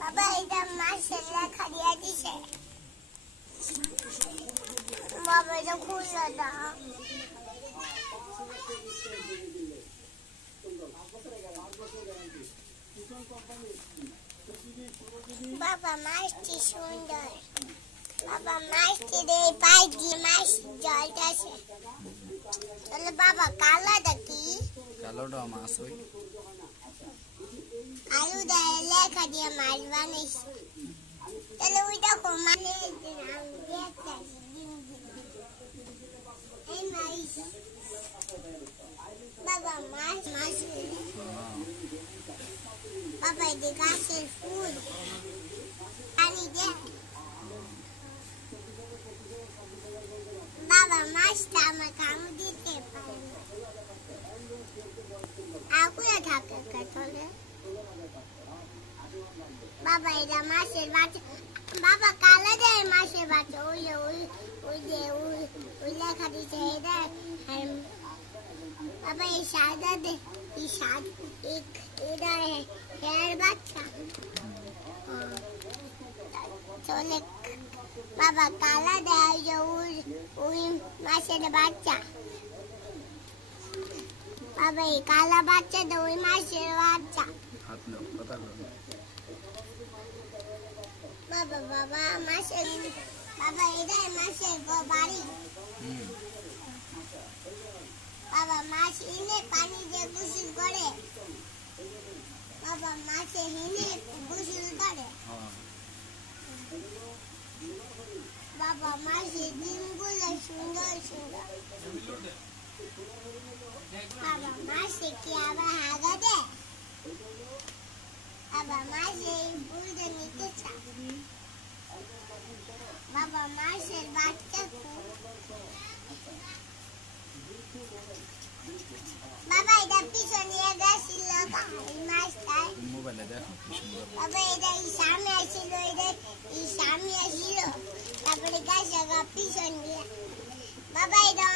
বাবা এটা মাছের লেখা দিয়ে দিছে বাবা এটা খুলে দাও বাবা মাছটি সুন্দর বাবা মাছটি রে পাই দিয়ে মাছ জলটাছে তাহলে বাবা কালোটা কি কালোটা মাছ ওই আলু দিয়ে লেখা দিয়ে মাছ বানিয়েছি তাহলে ওইটা মানে এই মাছ বাবা মাছ মাছ বাবা এটা গাছের ফুল পানি দে বাবা মাছটা আমার কামড় দিতে পারে না আগুনে থাকে কাতলে বাবা এটা মাছের বাচ্চা বাবা কালা দেয় মাছের বাচ্চা ওই ওই লেখা দিচ্ছে এটা বাবা এই সাদা দে এই সাদা এটা হেয়ার বাচ্চা চলে বাবা কালা দেয় যে ওই মাছের বাচ্চা বাবা এই কালা বাচ্চা তো ওই মাছের বাচ্চা বাবা বাবা মাছের বাবা এটাই মাছের বাড়ি বাবা মাছ এনে পানি দিয়ে গোসল করে বাবা মাছে এনে গোসল করে বাবা মাছের ডিমগুলো সুন্দর সুন্দর বাবা মাছে কি আবার হাগা দেয় বাবা মাছে বুঝতে নিতে চায় বাবা মাছের বাচ্চা বাবা এটা পিছনে গেছিল মাছটায় মোবাইলে দেখো কি সুন্দর বাবা এটা এই সামনে আসছিল এই সামনে আসছিল তারপরে গাছ পিছন দিয়ে বাবা এটা